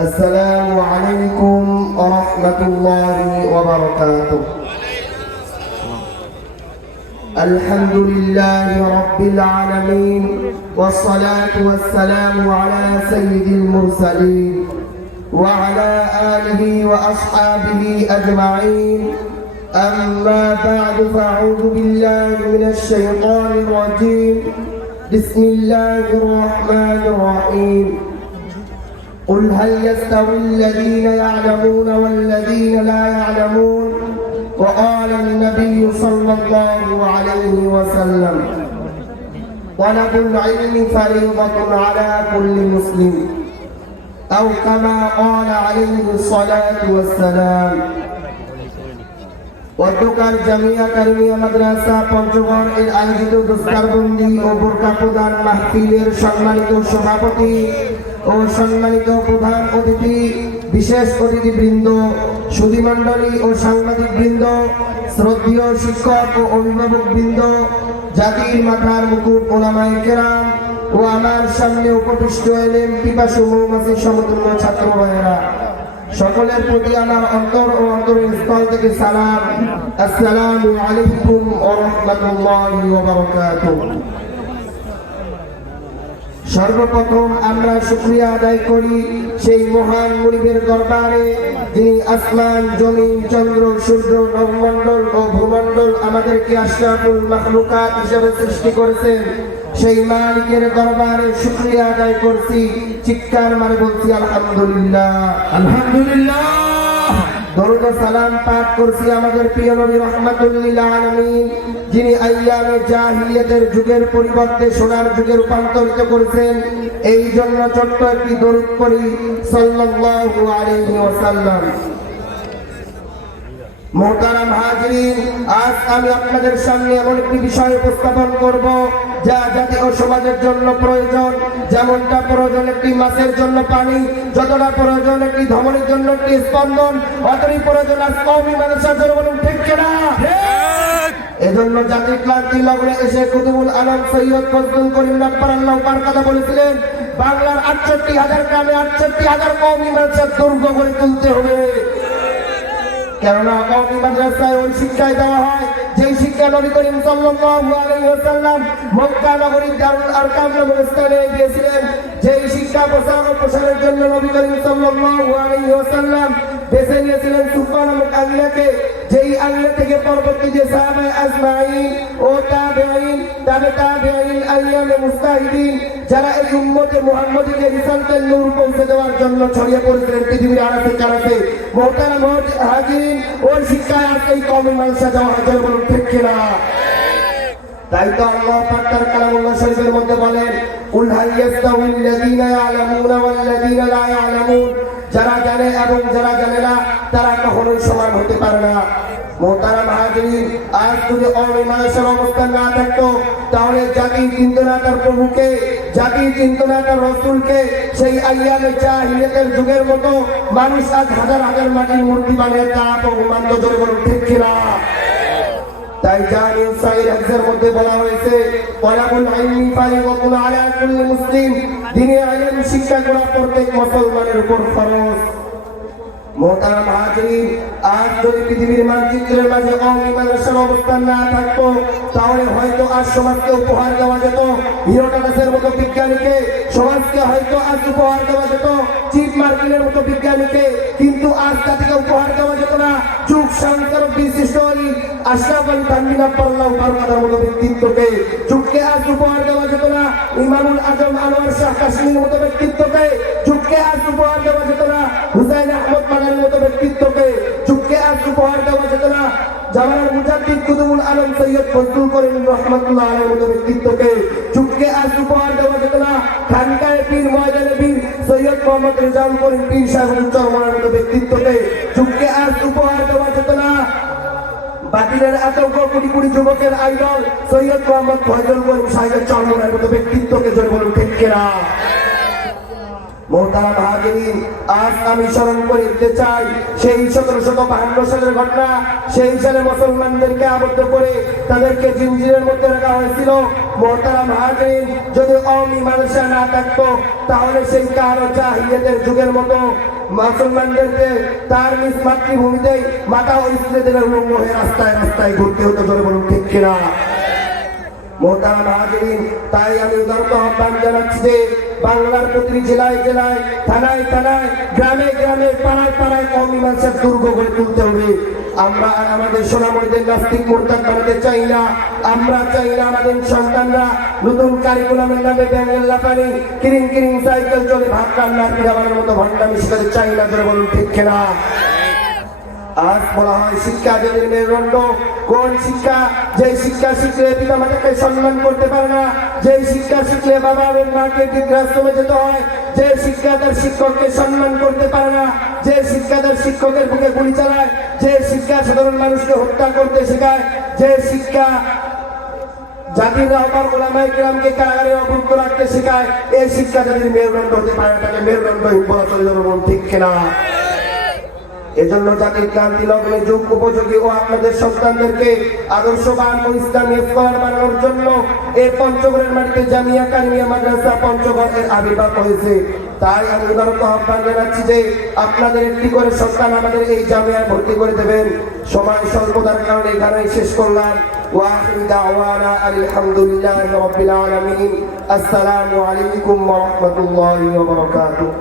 السلام عليكم ورحمة الله وبركاته. الحمد لله رب العالمين والصلاة والسلام على سيد المرسلين وعلى آله وأصحابه أجمعين. أما بعد فأعوذ بالله من الشيطان الرجيم. بسم الله الرحمن الرحيم. قل هل يستوي الذين يعلمون والذين لا يعلمون. وقال النبي صلى الله عليه وسلم طلب العلم فريضة على كل مسلم أو كما قال عليه الصلاة والسلام. অধ্যকার জামিয়া কারিমিয়া মাদ্রাসা পঞ্চগড় এর আয়োজিত দুষ্কারবন্দি ও বোরকা প্রদান মাহফিলের সম্মানিত সভাপতি ও সম্মানিত প্রধান অতিথি, বিশেষ অতিথিবৃন্দ, সুধীমণ্ডলী ও সাংবাদিক বৃন্দ, শ্রদ্ধেয় শিক্ষক ও অভিভাবক বৃন্দ, জাতির মাথার মুকুট ওলামায়ে কেরাম ও আমার সামনে উপবিষ্ট এলেম পিপাসু মৌমাছি সমতুল্য ছাত্র ভাইয়েরা, সকলের প্রতি আমার অন্তর ও অন্তরের স্থল থেকে সালাম। আসসালামু আলাইকুম ওয়া রাহমাতুল্লাহি ওয়া বারাকাতুহু। সর্বপ্রথম আমরা শুকরিয়া আদায় করি সেই মহান মুনিবের দরবারে, যিনি আসমান, জমিন, চন্দ্র, সূর্য, নভমণ্ডল ও ভূমণ্ডল আমাদেরকে আশরাফুল মাখলুকাত হিসেবে সৃষ্টি করেছেন। সেই মালিকের দরবারে শুকরিয়া আদায় করছি, চিৎকার মারে বলছি আলহামদুলিল্লাহ, আলহামদুলিল্লাহ। দরুদ ও সালাম পাঠ করছি আমাদের প্রিয় নবী রাহমাতুল লিল আলামিন, যিনি আইয়ামে জাহিলিয়াতের যুগের পরিবর্তে সোনার যুগে রূপান্তরিত করেছেন। এই জন্য ছোট্ট একটি দরুদ পড়ি, সাল্লাল্লাহু আলাইহি ওয়াসাল্লাম। মোহতারাম হাজিরিন, আজ আমি আপনাদের সামনে এমন একটি বিষয় উপস্থাপন করব যা জাতি ও সমাজের জন্য প্রয়োজন। যেমনটা প্রয়োজন একটি মাছের জন্য পানি, যতটা প্রয়োজন একটি ধমনীর জন্য একটি স্পন্দন, অতই প্রয়োজন আজ কওমি মানুষের জন্য। বলুন ঠিক কিনা? এজন্য জাতির ক্লান্তি লগ্নে এসে কুতুবুল আলম সৈয়দ ফজলুল করিম রাব্বানাল্লাহ তার কথা বলেছিলেন, বাংলার ৬৮,০০০ গ্রামে ৬৮,০০০ কওমি মানুষের দুর্গ গড়ে তুলতে হবে। কেননা কওমি মাদ্রাসায় ওই শিক্ষায় দেওয়া হয় যেই শিক্ষা নবী করিম সাল্লাল্লাহু আলাইহি ওয়াসাল্লাম মক্কা নগরীর দারুল আরকাম নামক স্থানে দিয়েছিলেন। যেই শিক্ষা প্রচার ও প্রসারের জন্য নবী করিম সাল্লাল্লাহু আলাইহি ওয়াসাল্লাম বেছে নিয়েছিলেন সুফা নামক আল্লাহকে, যেই আল্লাহ থেকে পরবর্তী যে সাহাবায়ে আজমাইন ও তাবেঈন, তাবেঈন, আইয়ামে মুস্তাহিদিন, যারা এই উম্মতে মুহাম্মদীকে রিসালাতের নূর পৌঁছে দেওয়ার জন্য ছড়িয়ে পড়েছিলেন পৃথিবীর আনাচে কানাচে। মোহতারাম হাজিরিন, ওই শিক্ষায় আজকে এই কওমি মাদ্রাসা দেওয়া হয়েছে। বলুন ঠিক কিনা? তাই তো আল্লাহ পাক তার কালামুল্লাহ শরীফের মধ্যে বলেন, কুল হাল ইয়াস্তাউল লাযীনা ইয়ালামুনা ওয়াল লাযীনা লা ইয়ালামুন। যারা জানে এবং যারা জানে না তারা কখনোই সমান হতে পারে না। মোহতারাম হাজিরিন, আজ যদি কওমি মাদ্রাসার অবস্থান না থাকতো, তাহলে জাতি চিনত না তার প্রভুকে, জাতি চিনত না তার রাসূলকে। সেই আইয়ামে জাহিলিয়াতের যুগের মতো মানুষ আজ হাজার হাজার মাটির মূর্তি বানিয়ে তারা প্রভু মানত। ধরে বলুন ঠিক কিনা? তাই জামিউ সাহিহ হাদিসের মধ্যে বলা হয়েছে, তালাবুল ইলমি ফারিদাতুন আলা কুল্লি মুসলিম। দ্বীনের ইলম শিক্ষা করা প্রত্যেক মুসলমানের উপর ফরজ। মোহতারাম হাজিরিন, আজ যদি পৃথিবীর মানচিত্রের মাঝে কওমি মাদ্রাসার অবস্থান না থাকতো, তাহলে হয়তো আজ সমাজকে উপহার দেওয়া যেত হিরোটাসের মতো বিজ্ঞানীকে, সমাজকে হয়তো আজ উপহার দেওয়া যেত চিপ মার্কিনের মতো বিজ্ঞানীকে, কিন্তু আজ তাদেরকে উপহার দেওয়া যেত না যুগ সংস্কারক বিশিষ্ট আশরাফ আলী থানভী রাব্বানাল্লাহু তাআলার মতো ব্যক্তিত্বকে। যুগকে আজ উপহার দেওয়া যেত না ইমামুল আজম আনোয়ার শাহ কাশমীর মতো ব্যক্তিত্বকে। যুগকে আজ উপহার দেওয়া যেত না হুসাইন আহমদ মাদানির মতো ব্যক্তিত্বকে। যুগকে আজ উপহার দেওয়া যেত না জামানার মুজাদ্দিদ কুতুবুল আলম সৈয়দ ফজলুল করিম রাহমাতুল্লাহ আলাইহির মতো ব্যক্তিত্বকে। যুগকে আজ উপহার দেওয়া যেত না খানকায়ে পীর ময়দানে পীর সৈয়দ মোহাম্মদ রেজাউল করিম পীর সাহেবের চরমনার মতো ব্যক্তিত্বকে। যুগকে আজ উপহার দেওয়া যেত না বাতিলের আতঙ্ক কোটি কোটি যুবকের আইডল সৈয়দ মোহাম্মদ ফয়জুল করিম সাহেবের চরমনার মতো ব্যক্তিত্বকে। জোরে বলুন ঠিক কিনা? মোহতারাম হাজিরিন, আজ আমি স্মরণ করে দিতে চাই সেই 1752 সালের ঘটনা। সেই সালে মুসলমানদেরকে আবদ্ধ করে তাদেরকে জিঞ্জিরের মধ্যে রাখা হয়েছিল। মোহতারাম হাজিরিন, যদি অমীমাংসা না থাকতো তাহলে সেই কারো জাহিলিয়াতের যুগের মতো মুসলমানদেরকে তার নিজ মাতৃভূমিতেই মাথা ও স্ত্রীদের উলঙ্গ হয়ে রাস্তায় রাস্তায় ঘুরতে হতো। জোরে বলুন ঠিক কিনা? মোহতারাম হাজিরিন, তাই আমি উদারত আহ্বান জানাচ্ছি যে বাংলার প্রতিটি জেলায় জেলায়, থানায় থানায়, গ্রামে গ্রামে, পাড়ায় পাড়ায় অমীমাংসার দুর্গ গড়ে তুলতে হবে। আমরা আর আমাদের সোনামণিদের নাস্তিক মুরতাদ বানাতে চাই না। আমরা চাই না আমাদের সন্তানরা নতুন কারিকুলামের নামে ব্যাঙ্গেল লাফানি, কিরিং কিরিং সাইকেল চলে ভাত রান্নার পিড়াবানের মতো ভণ্ডামি শিখাতে চাই না। ধরে বলুন ঠিক কিনা? আজ বলা হয় শিক্ষা যদি মেরুদণ্ড। কোন শিক্ষা? যে শিক্ষা শিখলে পিতা মাতাকে সম্মান করতে পারে না, যে শিক্ষা শিখলে বাবা এবং মাকে বৃদ্ধাশ্রমে যেতে হয়, যে শিক্ষা তার শিক্ষককে সম্মান করতে পারে না, যে শিক্ষা তার শিক্ষকের বুকে গুলি চালায়, যে শিক্ষা সাধারণ মানুষকে হত্যা করতে শেখায়, যে শিক্ষা জাতির রহমান ওলামায়ে কেরামকে কারাগারে অবরুদ্ধ রাখতে শেখায়, এই শিক্ষা যদি মেরুদণ্ড হতে পারে তাকে মেরুদণ্ডহীন বলা চলে। জনগণ ঠিক কিনা? এজন্য জাতির ক্রান্তি লগ্নে যুগ উপযোগী ও আপনাদের সন্তানদেরকে আদর্শবান ও ইসলামী স্কলার বানানোর জন্য এই পঞ্চগড়ের মাটিতে জামিয়া কারিমিয়া মাদ্রাসা পঞ্চগড়ের আবির্ভাব হয়েছে। তাই আমি উদারত আহ্বান জানাচ্ছি যে আপনাদের একটি করে সন্তান আমাদের এই জামিয়ায় ভর্তি করে দেবেন। সময় স্বল্পতার কারণে এখানেই শেষ করলাম। ওয়া আখিরু দাওয়ানা আলহামদুলিল্লাহি রাব্বিল আলামিন। আসসালামু আলাইকুম ওয়া রাহমাতুল্লাহি ওয়া বারাকাতুহু।